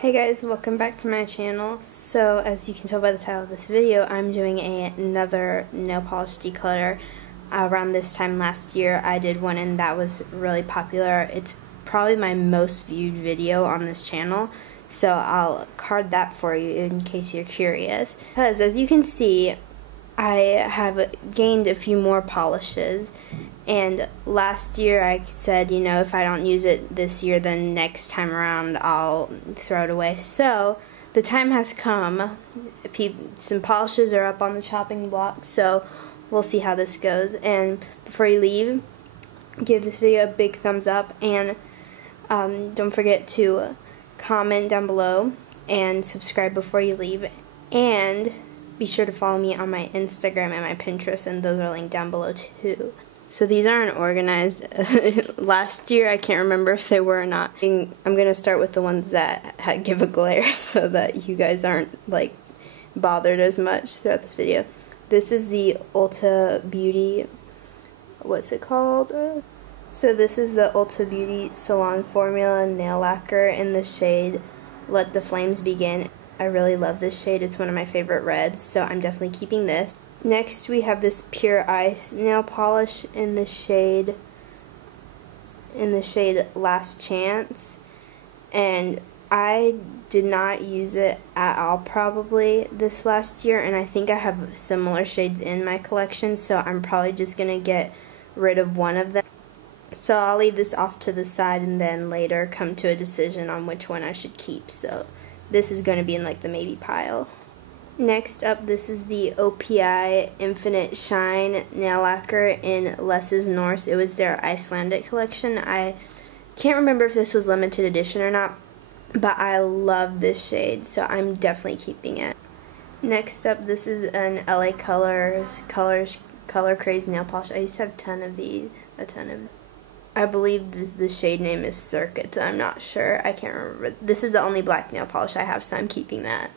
Hey guys, welcome back to my channel. So as you can tell by the title of this video, I'm doing another nail polish declutter. Around this time last year I did one and that was really popular. It's probably my most viewed video on this channel, so I'll card that for you in case you're curious. Because as you can see, I have gained a few more polishes. And last year I said, if I don't use it this year, then next time around I'll throw it away. So the time has come. Some polishes are up on the chopping block, so we'll see how this goes. And before you leave, give this video a big thumbs up, and don't forget to comment down below and subscribe before you leave. And be sure to follow me on my Instagram and my Pinterest, and those are linked down below too. So these aren't organized. Last year I can't remember if they were or not. I'm going to start with the ones that give a glare so that you guys aren't like bothered as much throughout this video. This is the Ulta Beauty, what's it called? So this is the Ulta Beauty Salon Formula Nail Lacquer in the shade Let the Flames Begin. I really love this shade. It's one of my favorite reds, so I'm definitely keeping this. Next we have this Pure Ice nail polish in the shade Last Chance, and I did not use it at all probably this last year, and I think I have similar shades in my collection, so I'm probably just gonna get rid of one of them. So I'll leave this off to the side and then later come to a decision on which one I should keep. So this is gonna be in like the maybe pile. Next up, this is the OPI Infinite Shine Nail Lacquer in Less's Norse. It was their Icelandic collection. I can't remember if this was limited edition or not, but I love this shade, so I'm definitely keeping it. Next up, this is an LA Colors Color Craze nail polish. I used to have a ton of these. I believe the shade name is Circuits. I'm not sure. I can't remember. This is the only black nail polish I have, so I'm keeping that.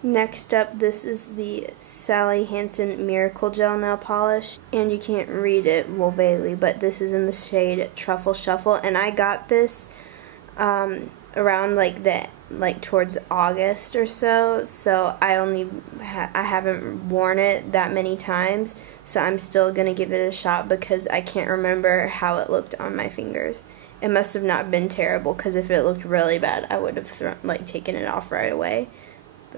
Next up, this is the Sally Hansen Miracle Gel nail polish, and you can't read it, well, Bailey, but this is in the shade Truffle Shuffle, and I got this around like towards August or so. So I haven't worn it that many times, so I'm still gonna give it a shot because I can't remember how it looked on my fingers. It must have not been terrible, because if it looked really bad, I would have taken it off right away.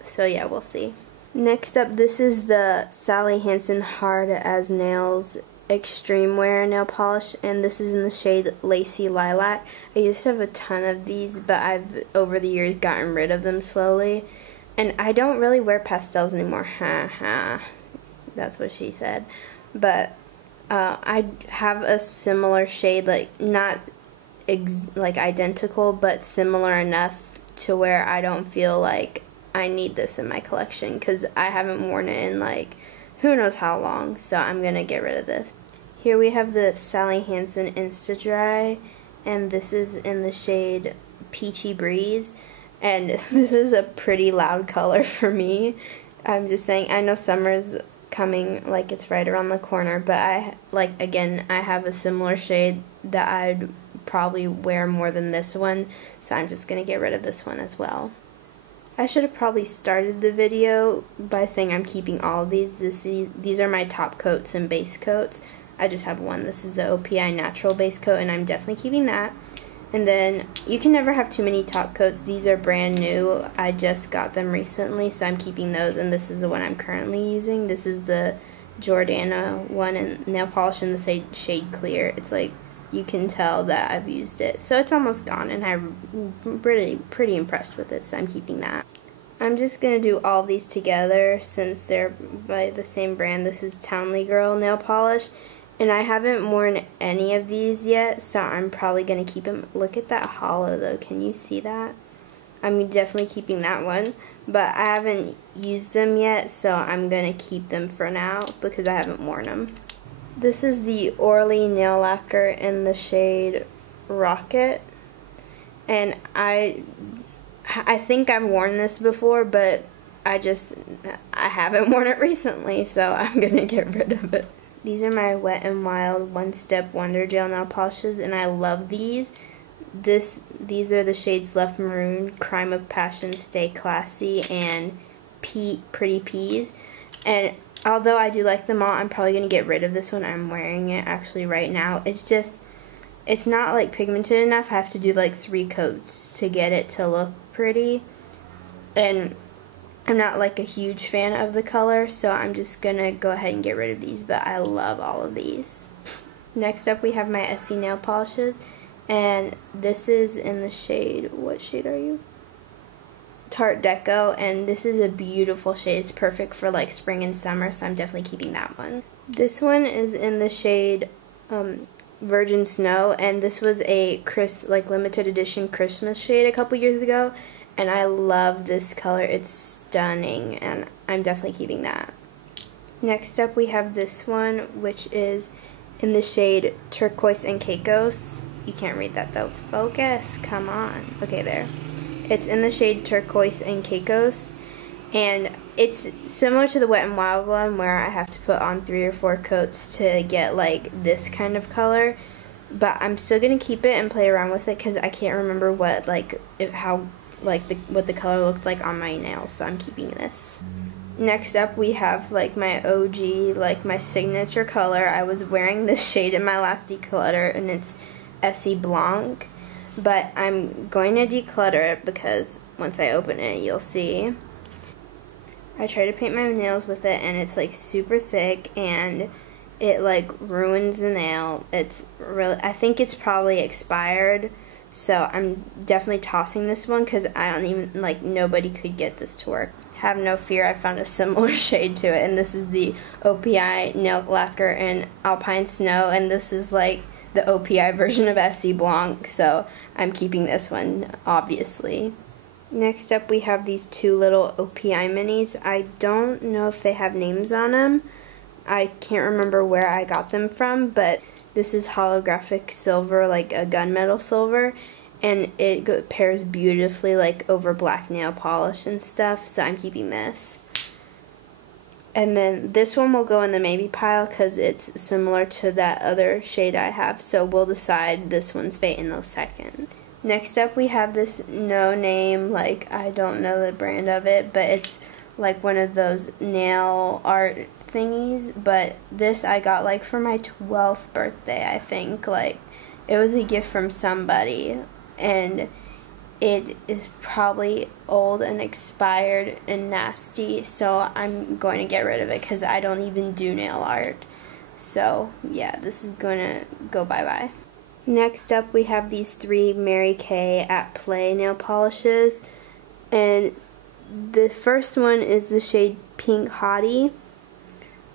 So yeah, we'll see. Next up, this is the Sally Hansen Hard as Nails Extreme Wear nail polish, and this is in the shade Lacy Lilac. I used to have a ton of these, but I've over the years gotten rid of them slowly, and I don't really wear pastels anymore. That's what she said. But I have a similar shade, not identical, but similar enough to where I don't feel like I need this in my collection, because I haven't worn it in who knows how long, so I'm gonna get rid of this. Here we have the Sally Hansen Insta Dry, and this is in the shade Peachy Breeze, and this is a pretty loud color for me. I'm just saying, I know summer's coming, it's right around the corner, but again, I have a similar shade that I'd probably wear more than this one, so I'm just gonna get rid of this one as well. I should have probably started the video by saying I'm keeping all of these. These are my top coats and base coats. I just have one. This is the OPI Natural Base Coat, and I'm definitely keeping that. And then you can never have too many top coats. These are brand new. I just got them recently, so I'm keeping those, and this is the one I'm currently using. This is the Jordana one, and nail polish in the shade Clear. It's you can tell that I've used it. So it's almost gone, and I'm pretty impressed with it, so I'm keeping that. I'm just going to do all these together since they're by the same brand. This is Townley Girl nail polish, and I haven't worn any of these yet, so I'm probably going to keep them. Look at that hollow though, can you see that? I'm definitely keeping that one, but I haven't used them yet, so I'm going to keep them for now because I haven't worn them. This is the Orly nail lacquer in the shade Rocket, and I think I've worn this before, but I haven't worn it recently, so I'm gonna get rid of it. These are my Wet n Wild One Step Wonder Gel nail polishes, and I love these. This these are the shades Left Maroon, Crime of Passion, Stay Classy, and Pretty Peas. And although I do like them all, I'm probably going to get rid of this one. I'm wearing it actually right now. It's not like pigmented enough. I have to do like 3 coats to get it to look pretty. And I'm not like a huge fan of the color, so I'm just going to go ahead and get rid of these. But I love all of these. Next up we have my Essie nail polishes. And this is in the shade, what shade are you? Tart Deco, and this is a beautiful shade. It's perfect for like spring and summer, so I'm definitely keeping that one. This one is in the shade Virgin Snow, and this was a limited edition Christmas shade a couple years ago, and I love this color. It's stunning, and I'm definitely keeping that. Next up we have this one, which is in the shade Turquoise and Caicos. You can't read that though. Focus, come on. Okay, there. It's in the shade Turquoise and Caicos, and it's similar to the Wet n Wild one where I have to put on 3 or 4 coats to get like this kind of color, but I'm still gonna keep it and play around with it because I can't remember what what the color looked like on my nails, so I'm keeping this. Next up we have like my OG, like my signature color. I was wearing this shade in my last declutter, and it's Essie Blanc. But I'm going to declutter it because once I open it, you'll see. I try to paint my nails with it, and it's like super thick, and it like ruins the nail. It's really, I think it's probably expired, so I'm definitely tossing this one because I don't even, like, nobody could get this to work. Have no fear, I found a similar shade to it, and this is the OPI nail lacquer in Alpine Snow, and this is like the OPI version of Essie Blanc, so I'm keeping this one, obviously. Next up we have these 2 little OPI minis. I don't know if they have names on them. I can't remember where I got them from, but this is holographic silver, like a gunmetal silver, and it pairs beautifully like over black nail polish and stuff, so I'm keeping this. And then this one will go in the maybe pile because it's similar to that other shade I have, so we'll decide this one's fate in a second. Next up we have this no name, like I don't know the brand of it, but it's like one of those nail art thingies, but this I got like for my 12th birthday, I think. Like it was a gift from somebody, and it is probably old and expired and nasty, so I'm going to get rid of it because I don't even do nail art. So yeah, this is going to go bye-bye. Next up we have these 3 Mary Kay at Play nail polishes, and the first one is the shade Pink Hottie.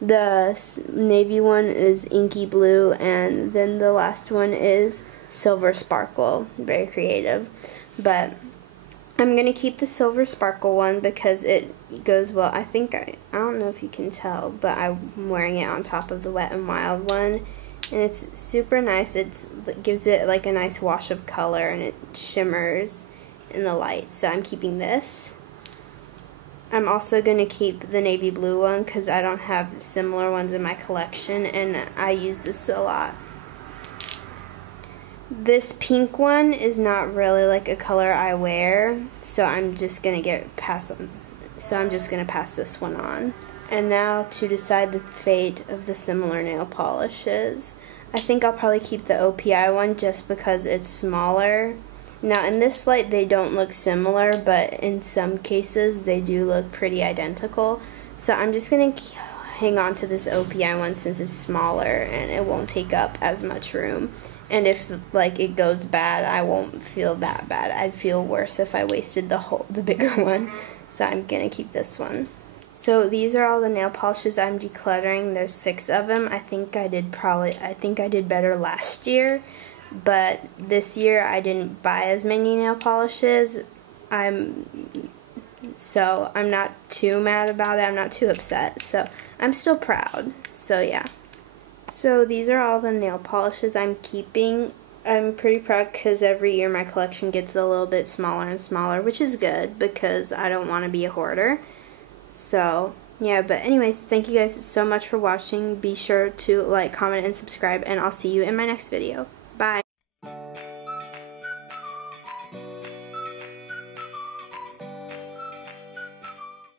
The navy one is Inky Blue, and then the last one is Silver Sparkle. Very creative. But I'm going to keep the Silver Sparkle one because it goes well. I don't know if you can tell, but I'm wearing it on top of the Wet n Wild one. And it's super nice. It gives it like a nice wash of color, and it shimmers in the light. So I'm keeping this. I'm also going to keep the navy blue one because I don't have similar ones in my collection, and I use this a lot. This pink one is not really like a color I wear, so I'm just going to pass this one on. And now to decide the fate of the similar nail polishes. I think I'll probably keep the OPI one just because it's smaller. Now in this light they don't look similar, but in some cases they do look pretty identical. So I'm just going to hang on to this OPI one since it's smaller and it won't take up as much room. And if like it goes bad, I won't feel that bad. I'd feel worse if I wasted the bigger one. So I'm going to keep this one. So these are all the nail polishes I'm decluttering. There's 6 of them. I think I did better last year, but this year I didn't buy as many nail polishes. So I'm not too mad about it. I'm not too upset. So I'm still proud. So yeah. So these are all the nail polishes I'm keeping. I'm pretty proud because every year my collection gets a little bit smaller and smaller, which is good because I don't want to be a hoarder. So yeah, but anyways, thank you guys so much for watching. Be sure to like, comment, and subscribe, and I'll see you in my next video.